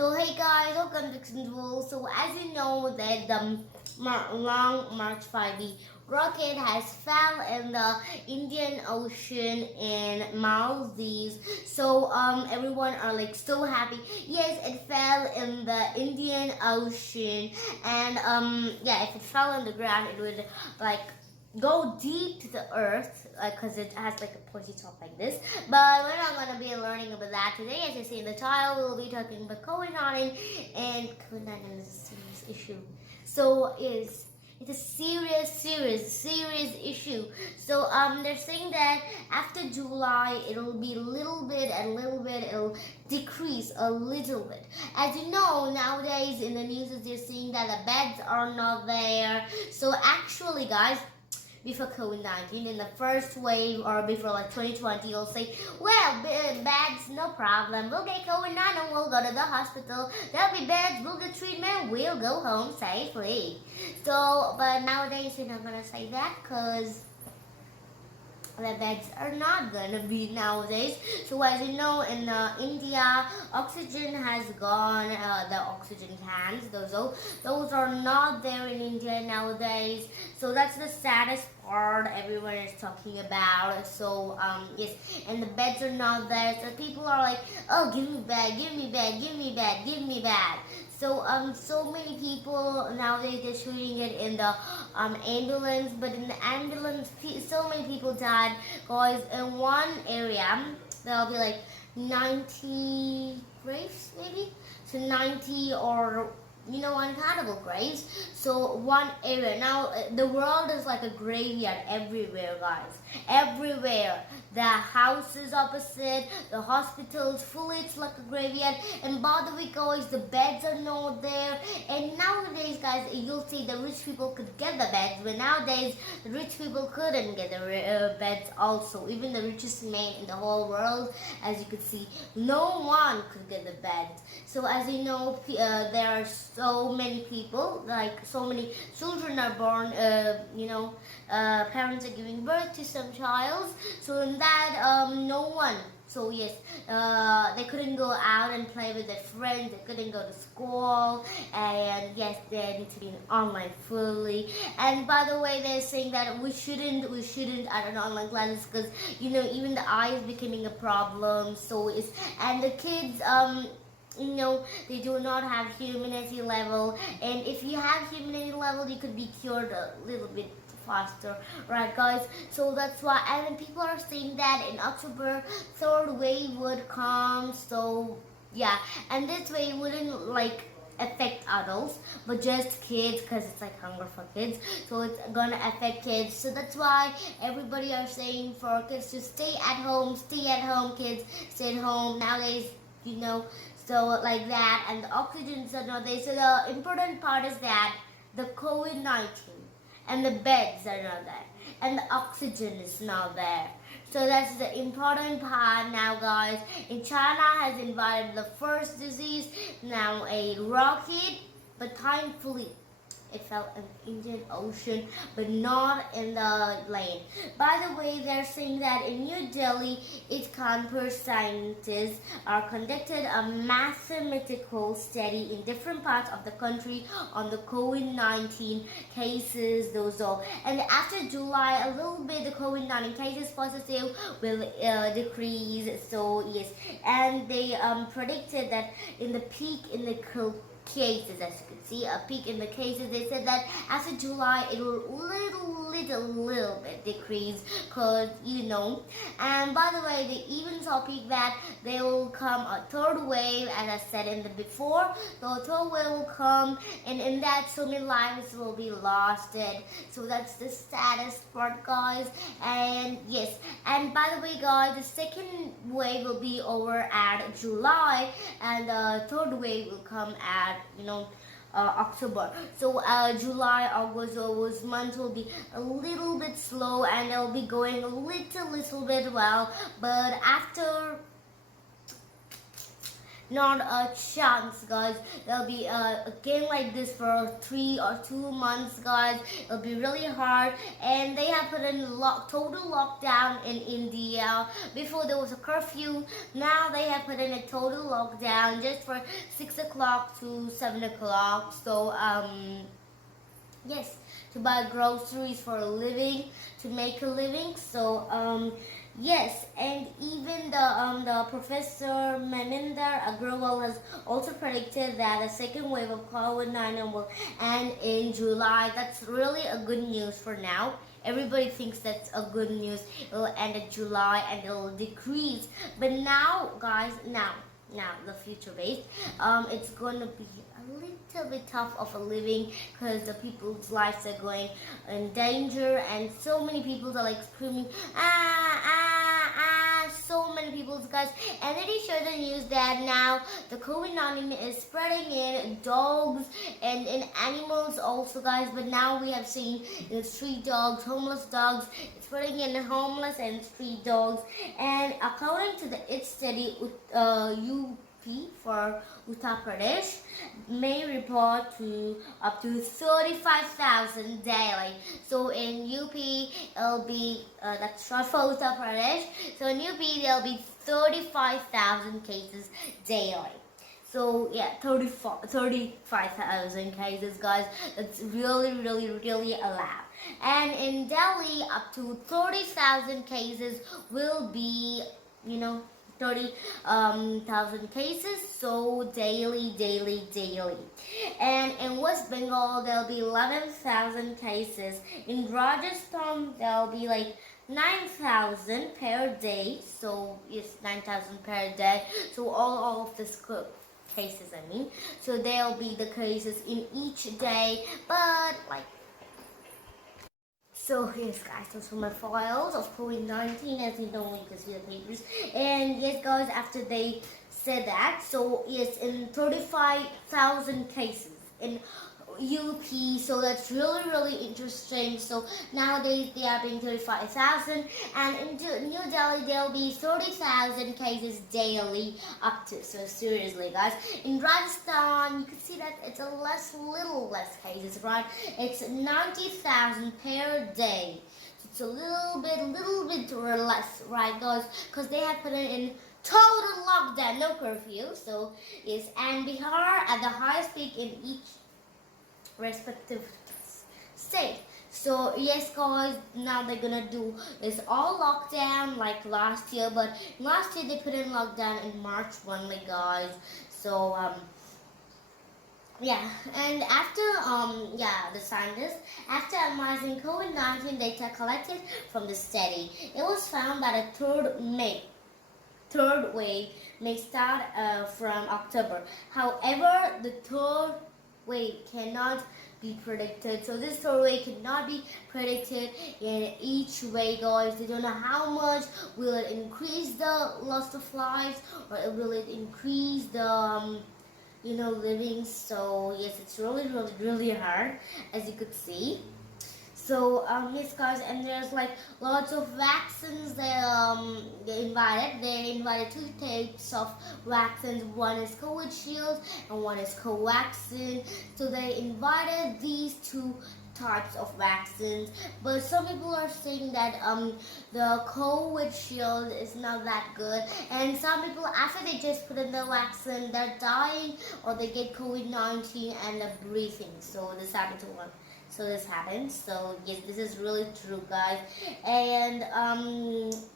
So hey guys, welcome to Control. So as you know that the long March 5 rocket has fell in the Indian Ocean in Maldives. So everyone are like so happy. Yes, it fell in the Indian Ocean, and yeah, if it fell on the ground, it would like go deep to the earth because it has like a pointy top like this. But we're not going to be learning about that today. As you see in the title, we'll be talking about COVID-19, and COVID-19 is a serious issue. So it's a serious issue. So they're saying that after July it'll be little bit it'll decrease a little bit. As you know, nowadays in the news they're saying that the beds are not there. So actually guys, before COVID-19 in the first wave or before like 2020, you'll say, well, beds, no problem. We'll get COVID-19, we'll go to the hospital. There'll be beds, we'll get treatment, we'll go home safely. So, but nowadays you're not gonna say that because the beds are not gonna be nowadays. So as you know, in India, oxygen has gone. The oxygen cans, those are not there in India nowadays. So that's the saddest part everyone is talking about. So yes, and the beds are not there. So people are like, oh, give me bed, give me bed, give me bed, give me bed. So so many people nowadays they're shooting it in the ambulance, but in the ambulance, so many people died. Guys, in one area there'll be like 90 graves, maybe. So 90 or uncountable graves. So one area. Now the world is like a graveyard everywhere, guys. Everywhere. The houses opposite, the hospitals, fully it's like a graveyard. And by the way, guys, the beds are not there. And nowadays, guys, you'll see the rich people could get the beds, but nowadays the rich people couldn't get the beds also. Even the richest man in the whole world, as you could see, no one could get the beds. So as you know, there are so many people, like so many children are born, parents are giving birth to some child. So in that, no one. So yes, they couldn't go out and play with their friends. They couldn't go to school, and yes, they need to be online fully. And by the way, they're saying that we shouldn't add online classes because even the eye is becoming a problem. So it's and the kids they do not have immunity level, and if you have immunity level you could be cured a little bit faster, right guys? So that's why, and then people are saying that in October third wave would come. So yeah, and this way wouldn't like affect adults but just kids because it's like hunger for kids, so it's gonna affect kids. So that's why everybody are saying for kids to stay at home, kids stay at home nowadays, so like that. And the oxygens are not there. So the important part is that the COVID-19 and the beds are not there and the oxygen is not there. So that's the important part now, guys. And China has invited the first disease, now a rocket, but thankfully it fell in the Indian Ocean, but not in the land. By the way, they're saying that in New Delhi, 8 Kanpur scientists are conducted a mathematical study in different parts of the country on the COVID-19 cases, those all. And after July, a little bit the COVID-19 cases positive will decrease. So yes, and they predicted that in the peak in the cases, as you can see, a peak in the cases. They said that after July it will little bit decrease because and by the way, they even saw peak that there will come a third wave, as I said in the before. The third wave will come, and in that so many lives will be lost. So that's the saddest part, guys. And yes, and by the way, guys, the second wave will be over at July, and the third wave will come at October. So July, August, those months will be a little bit slow and they'll be going a little bit well. But after not a chance, guys. There'll be again like this for 3 or 2 months, guys. It'll be really hard, and they have put in total lockdown in India. Before there was a curfew, now they have put in a total lockdown just for 6 o'clock to 7 o'clock. So yes, to buy groceries for a living, to make a living. So yes, and even the Professor Maninder Agrawal has also predicted that the second wave of COVID-19 will end in July. That's really a good news for now. Everybody thinks that's a good news. It'll end in July and it'll decrease. But now, guys, now the future based, it's going to be a little bit tough of a living because the people's lives are going in danger, and so many people are like screaming so many people, guys. And then he showed the news that now the COVID-19 is spreading in dogs and in animals also, guys. But now we have seen street dogs, homeless dogs. It's spreading in homeless and street dogs. And according to the IT study, UP for Uttar Pradesh may report to up to 35,000 daily. So in UP, it'll be that's short for Uttar Pradesh. So in UP, there'll be 35,000 cases daily. So yeah, 35,000 cases, guys. That's really, really, really a lot. And in Delhi, up to 30,000 cases will be, 30,000 cases, so daily. And in West Bengal, there'll be 11,000 cases. In Rajasthan, there'll be like 9,000 per day, so yes, 9,000 per day. So all of this cases, so there'll be the cases in each day, but like. So yes, guys, those are my files of COVID-19. As you know, you can see the papers. And yes, guys, after they said that, so yes, in 35,000 cases in UP, so that's really, really interesting. So nowadays they are being 35,000, and in New Delhi there'll be 30,000 cases daily up to. So seriously, guys, in Rajasthan you can see that it's a little less cases, right? It's 90,000 per day. It's a little bit less, right, guys? Because they have put it in total lockdown, no curfew. So yes, and Bihar at the highest peak in each respective state. So yes, guys, now they're gonna do this all lockdown like last year, but last year they put in lockdown in March only, guys. So yeah, and after the scientists, after analyzing COVID-19 data collected from the study, it was found that a third wave may start from October. However, the third wave cannot be predicted. So this third wave cannot be predicted in each way, guys. They don't know how much will it increase the loss of lives, or will it increase the living. So yes, it's really hard, as you could see. So yes, guys, and there's like lots of vaccines that they invited two types of vaccines. One is Covishield and one is Covaxin. So they invited these two types of vaccines, but some people are saying that the Covishield is not that good, and some people, after they just put in the vaccine, they're dying or they get COVID-19 and they're breathing. So this happened to one. So this happens. So yes, this is really true, guys. And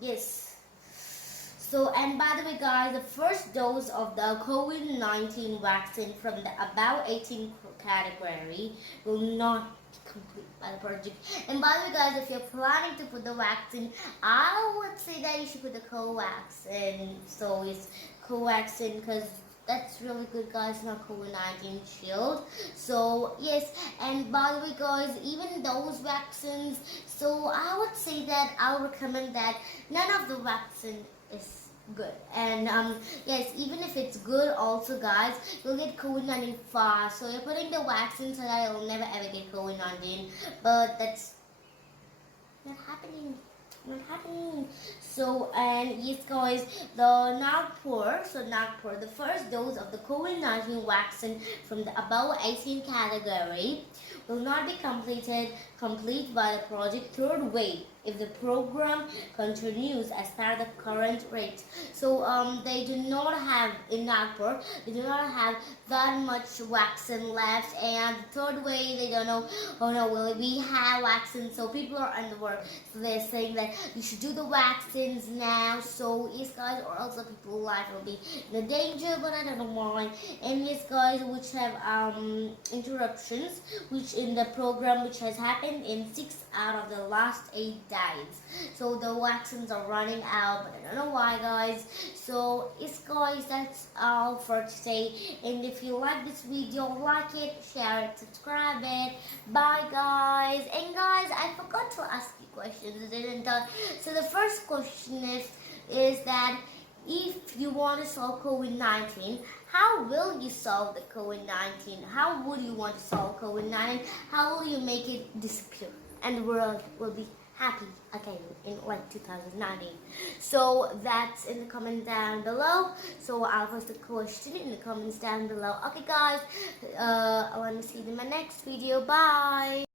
yes. So, and by the way, guys, the first dose of the COVID-19 vaccine from the above 18 category will not complete by the project. And by the way, guys, if you're planning to put the vaccine, I would say that you should put the Covaxin. So it's Covaxin, because that's really good, guys, not COVID-19 shield. So yes, and by the way, guys, even those vaccines, so I would say that I'll recommend that none of the vaccine is good. And yes, even if it's good also, guys, you'll get COVID-19 fast. So you're putting the vaccine so that you'll never ever get COVID-19, but that's not happening. So So, and yes guys, the Nagpur, the first dose of the COVID-19 vaccine from the above 18 category will not be complete by the project third wave if the program continues as per the current rate. So they do not have in Nagpur, they do not have that much vaccine left, and the third wave they don't know, oh no, will we have vaccine? So people are on the work, so they're saying that you should do the vaccines now, so yes guys, or else the people's life will be in the danger, but I don't know why. And yes guys, which have interruptions, which in the program which has happened in 6 out of the last 8 days. So the vaccines are running out, but I don't know why guys. So yes guys, that's all for today, and if you like this video, like it, share it, subscribe it. Bye guys. And guys, I forgot to ask you questions, didn't I? So the first question is that if you want to solve COVID-19, how will you solve the COVID-19? How would you want to solve COVID-19? How will you make it disappear and the world will be happy again in like 2019? So that's in the comment down below. So I'll post the question in the comments down below. Okay guys, let me see you in my next video. Bye.